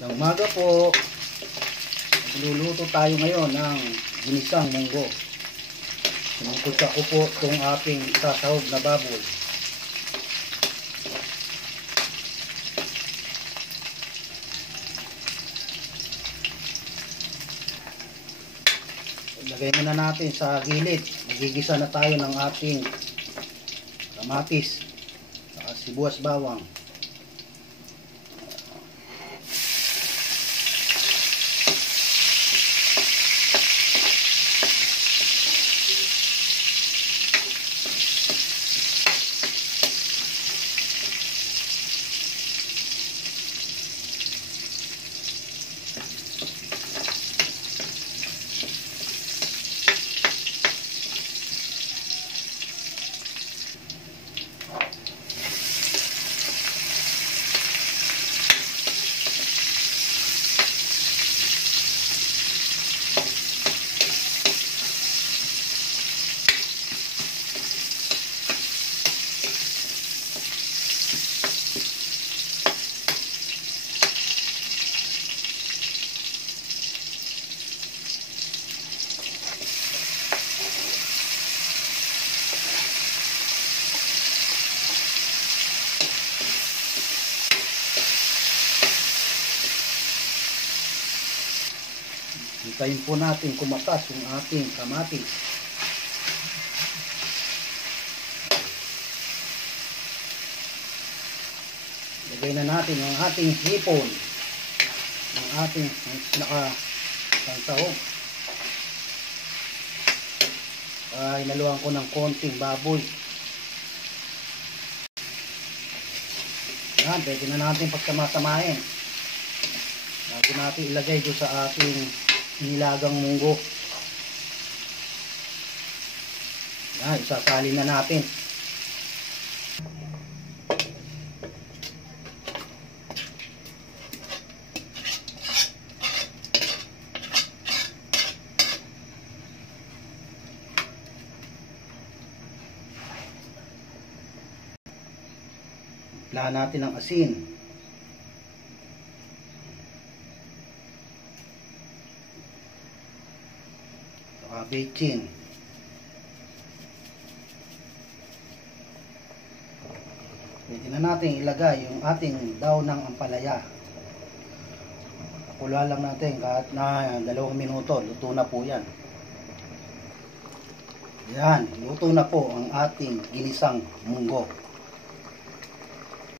Magandang umaga po. Magluluto tayo ngayon ng ginisang munggo. Sinungkutsa ko po itong ating sasahog na baboy. Ilagay muna natin sa gilid. Magigisa na tayo ng ating kamatis at sibuyas bawang. Hintayin po natin kumatas yung ating kamatis. Lagay na natin yung ating hipon, yung ating nakasahog. Inaluan ko ng konting baboy. Yan, pwede na natin pagsamasamahin. Bago natin ilagay doon sa ating nilagang munggo. Yan, isasalin na natin. Lahan natin ng asin. Bechin. Pwede na natin ilagay yung ating daon ng ampalaya. Pakuluan lang natin kahit na 2 minuto. Luto na po yan. Yan, luto na po ang ating ginisang munggo.